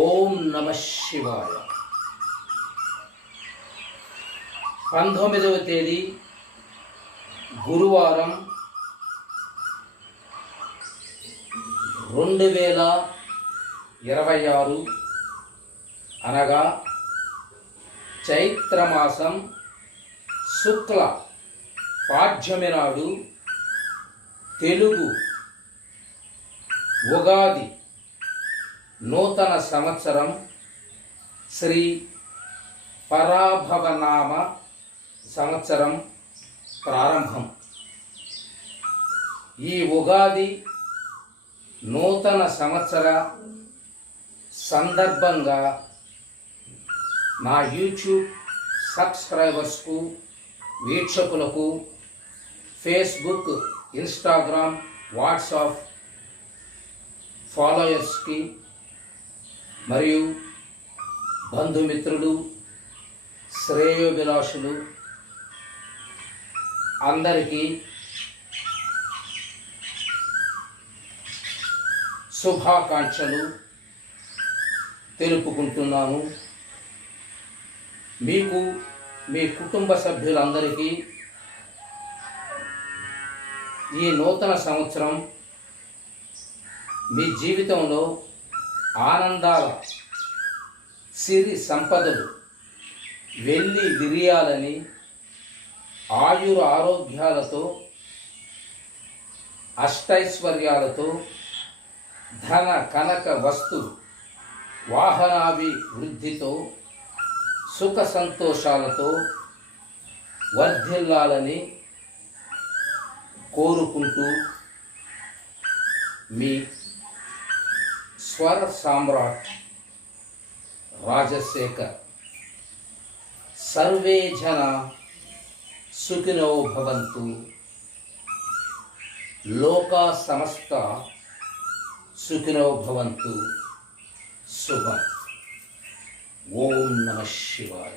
ఓం నమ శివాయ. 19వ తేదీ గురువారం 2026 అనగా చైత్రమాసం శుక్ల పాడ్యమి నాడు తెలుగు ఉగాది నూతన సంవత్సరం శ్రీ పరాభవనామ సంవత్సరం ప్రారంభం. ఈ ఉగాది నూతన సంవత్సర సందర్భంగా నా యూట్యూబ్ సబ్స్క్రైబర్స్కు, వీక్షకులకు, ఫేస్బుక్, ఇన్స్టాగ్రామ్, వాట్సాప్ ఫాలోయర్స్కి మరియు బంధుమిత్రులు, శ్రేయోభిలాషులు అందరికీ శుభాకాంక్షలు తెలుపుకుంటున్నాను. మీకు, మీ కుటుంబ సభ్యులందరికీ ఈ నూతన సంవత్సరం మీ జీవితంలో ఆనందాల సిరి సంపదలు వెళ్ళి విరియాలని, ఆయుర ఆరోగ్యాలతో, అష్టైశ్వర్యాలతో, ధన కనక వస్తు వాహనాభివృద్ధితో, సుఖ సంతోషాలతో వర్ధిల్లాలని కోరుకుంటూ మీ స్వర సామ్రాట్ రాజశేఖర్. సర్వే జన సుఖినో భవంతు, లోకా సమస్త సుఖినో భవంతు. శుభం. ఓం నమః శివాయ.